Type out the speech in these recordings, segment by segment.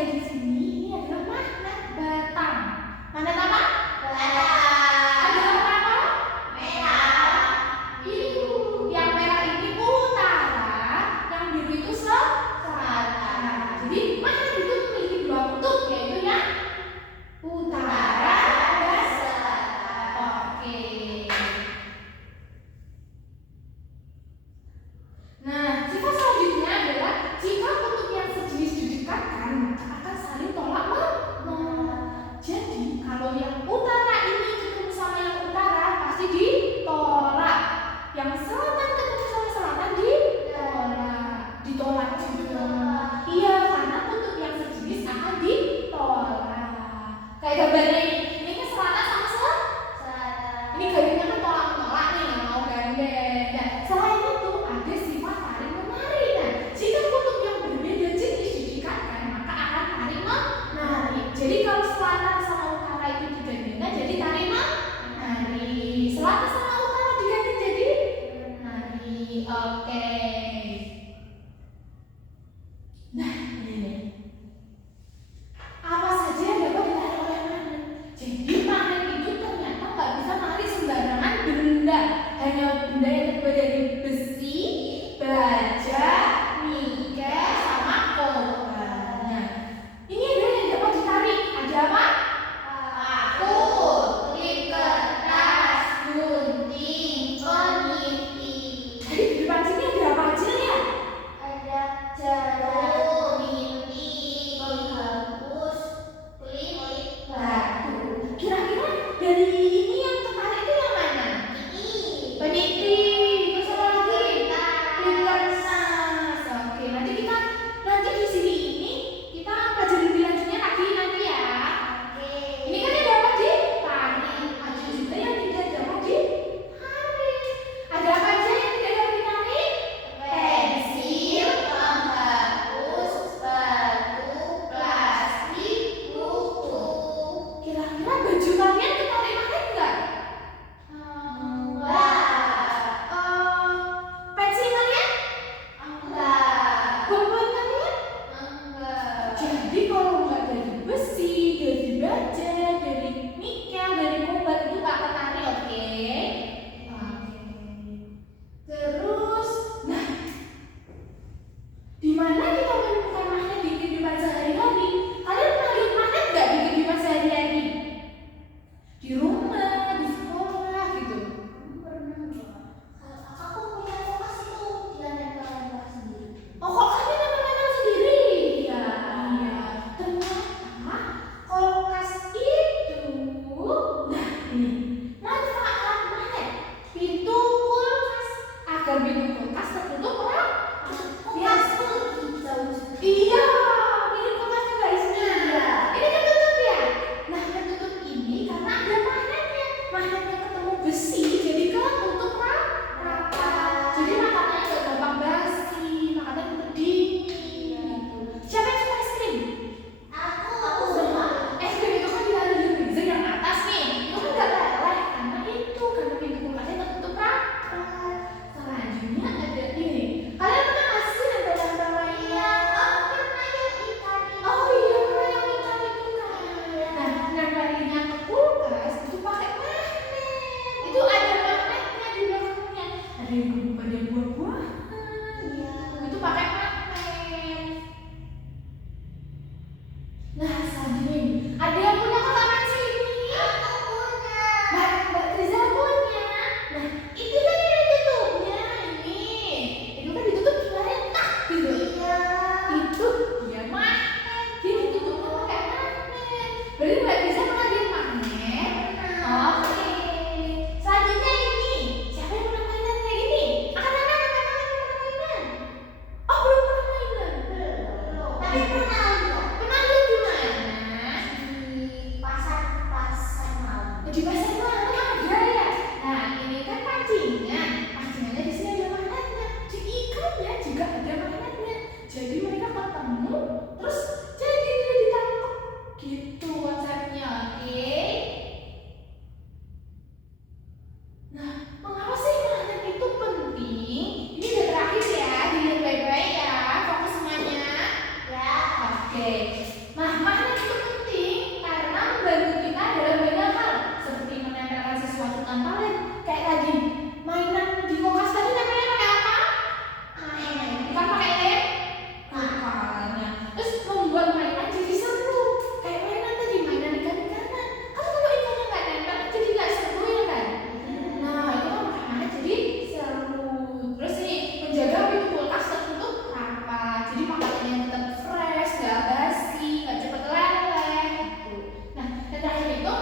lihat di sini, ini adalah magnet batang. Magnet apa? Batang. Ada warna apa? Merah. Biru. Yang merah ini utara, yang biru itu selatan. Jadi magnet itu memiliki dua kutub, yaitu yang utara dan selatan. Oke. Nah, sifat selanjutnya adalah jika kutub yang sejenis didekatkan, maka akan saling dengan kalian. Kayak tadi mainan di kulkas tadi namanya pakai apa? Bukan pakai lem? Bukan. Nah, terus membuat mainan jadi seru. Kayak mainan tadi, mainan ikan-ikanan. Kan kalau ikannya nggak nempel jadi nggak seru ya kan? Nah, itu kan makanya jadi seru. Terus nih menjaga pintu kulkas tertutup rapat. Jadi makanannya tetap fresh, nggak basi, nggak cepet leleh gitu. Nah, yang terakhir itu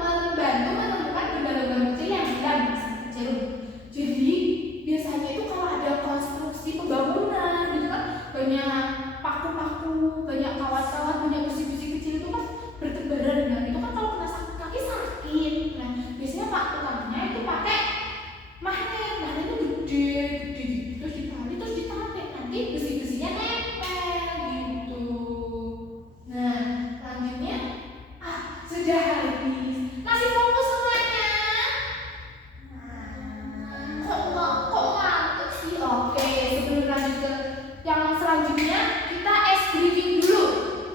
membantu menemukan lubang-lubang kecil yang hilang di jarum. Jadi biasanya itu kalau ada konstruksi pembangunan gitu kan banyak paku-paku, banyak kawat-kawat, banyak besi-besi kecil itu kan bertebaran. Nah, itu kan kalau kena kaki sakit. Nah, biasanya pak tukangnya itu pakai magnet. Magnet itu gede gitu, terus ditali terus ditarik, nanti besi-besinya nempel gitu. Nah, selanjutnya sudah habis. Masih fokus semuanya? Kok ngantuk sih? Oke, sebelum lanjut ke yang selanjutnya kita es briefing dulu.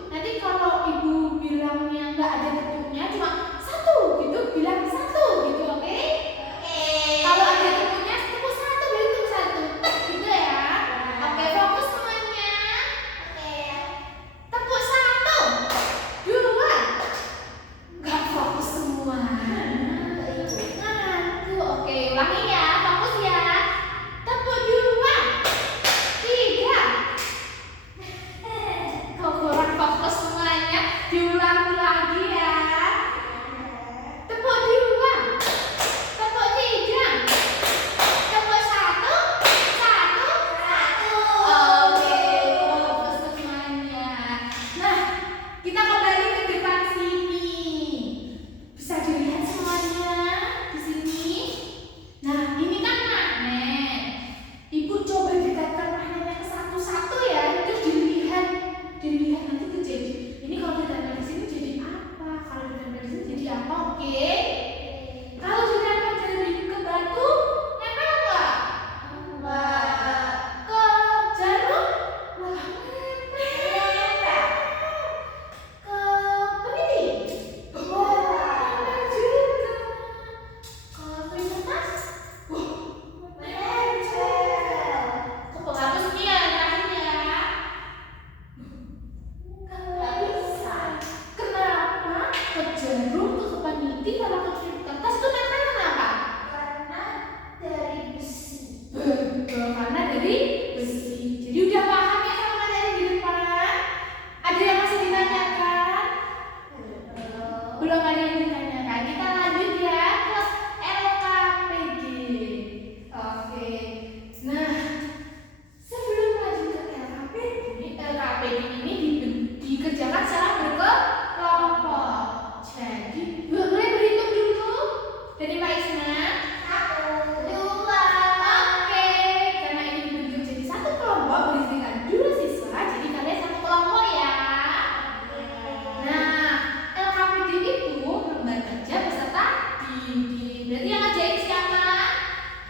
Nanti kalau ibu bilangnya nggak ada tepungnya cuma satu gitu, bilang satu gitu, oke? Kalau ada tepungnya tepuk satu, bilang tepuk satu, gitu ya. Oke, fokus semuanya. Tepuk satu, dua, nggak fokus semua. Ngantuk. Oke, ulangi ya, fokus ya. Tepuk dua, tiga. Kok kurang fokus semuanya? Diulangi lagi ya. Tepuk dua, tepuk tiga, tepuk satu, satu. Oke, fokus semuanya. Nah, kita kembali ke depan sini. Bisa dilihat semuanya di sini. Nah, ini kan magnet. Ibu coba dekatkan magnetnya ke satu-satu ya, terus dilihat nanti tuh jadi. Ini kalau ditempel di sini jadi apa? Kalau ditempel di sini jadi apa? Oke. Kalau ditempel dari ke batu, nempel nggak? Ke jarum? Wah, nempel. Ke peniti? Wah, nempel juga. Kalau kertas? Wah, nempel. Ke penghapus nih ya, terakhir ya. Nggak bisa. Kenapa? Ke jarum, ke peniti, kalau ke kertas tuh nempel kenapa? Karena dari besi. Betul, karena dari besi. Jadi udah paham ya sama materi di depan? Ada yang masih ditanyakan? Belum ada yang ditanyakan. Kita lanjut ya ke LKPD. Oke. Nah, sebelum lanjut ke LKPD ini dikerjakan secara berkelompok. Jadi, boleh berhitung dulu dari Pak Isna? 1, 2. Oke, karena ini dibentuk jadi satu kelompok berisikan 2 siswa, jadi kalian satu kelompok ya. Nah, LKPD itu lembar kerja beserta bimbing. Berarti yang ngerjain siapa?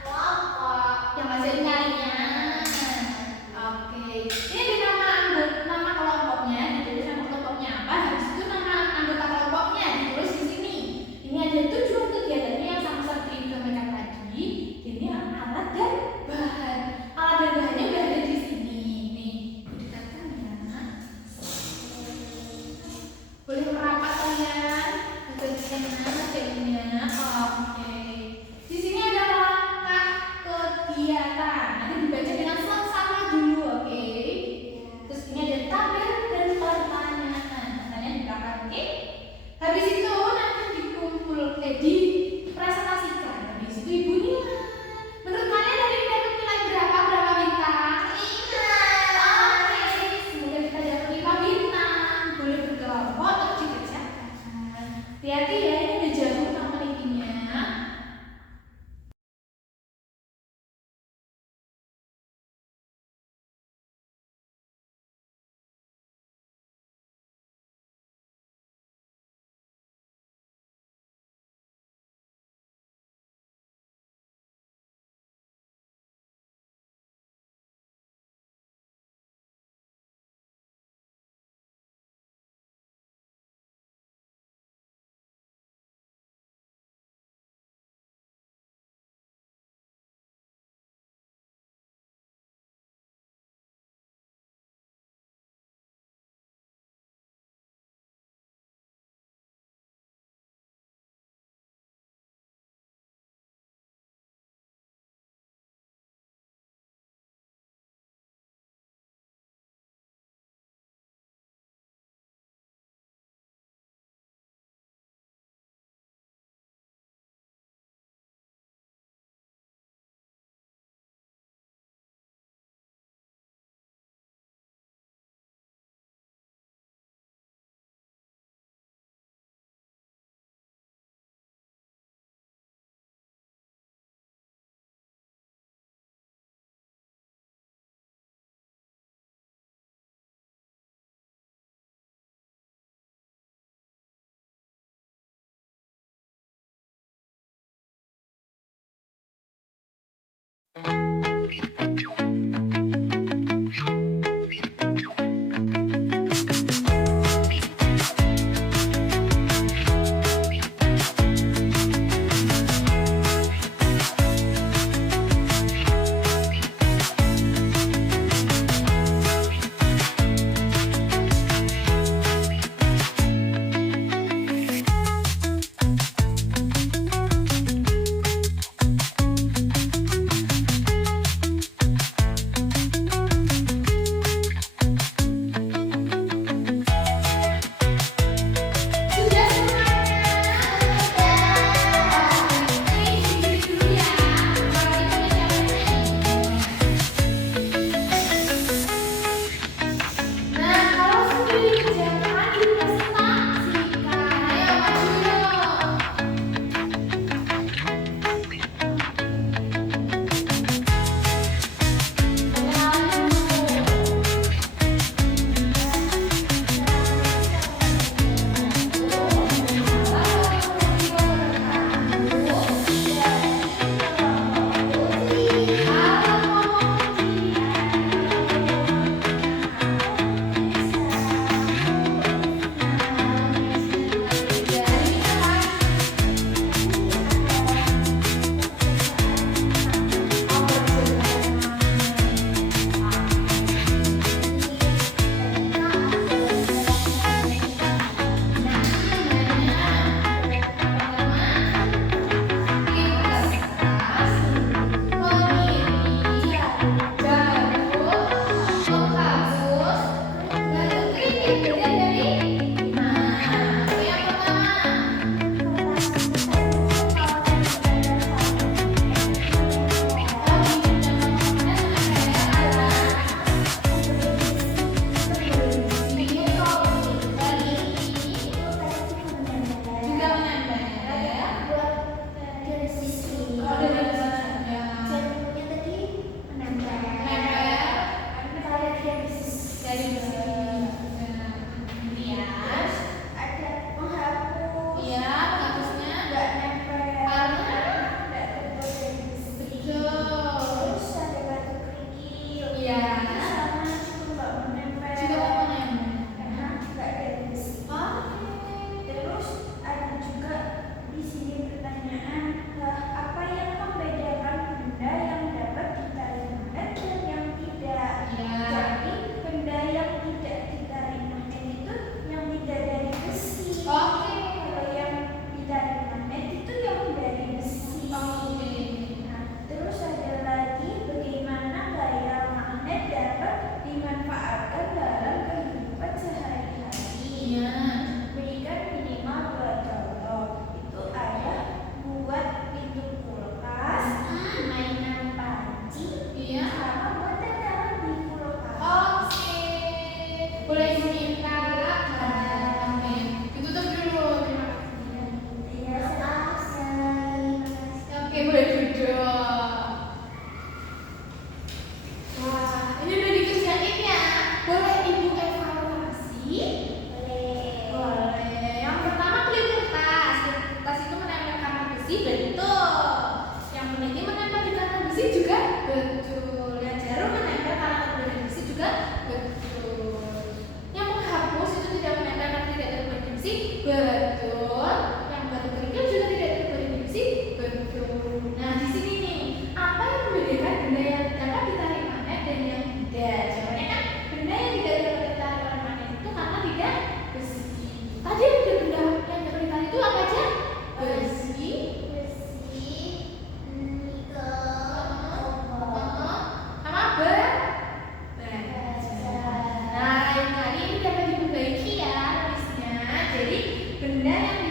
Kelompok. Yang ngerjain kalian. Oke. Ini ada nama kelompoknya, ditulis nama kelompoknya apa. Habis itu nama anggota kelompoknya ditulis di sini. Ini ada tujuan kegiatannya yang sama seperti informasikan tadi. Ini alat dan bahan. Alat dan bahannya udah ada di sini. Nih, didekatkan ya. Boleh merapat kalian? Ngerjainnya. Oke. Di sini ada langkah kegiatan. Nanti dibaca dengan sama dulu, oke? Terus ini ada tabel dan pertanyaan. Pertanyaan di belakang, oke? Habis itu nanti dikumpul, dipresentasikan. Habis itu ibu nilai. Menurut kalian dari ini dapat nilai berapa? Berapa bintang? 5. Oke, semoga kita dapat 5 bintang. Boleh berkelompok atau dikerjakan. Hati-hati ya, ini udah jauh sama penelitiannya. Betul. Yang batu kerikil juga tidak kategori besi? Betul. Nah, di sini nih, apa yang membedakan benda yang dapat ditarik magnet dan yang tidak? Jawabannya kan benda yang tidak dapat ditarik oleh magnet itu karena tidak besi. Tadi ada benda yang dapat ditarik itu apa aja? Besi, Besi, nikel, sama baja. Nah, lain kali ini dapat diperbaiki ya tulisnya. Jadi benda yang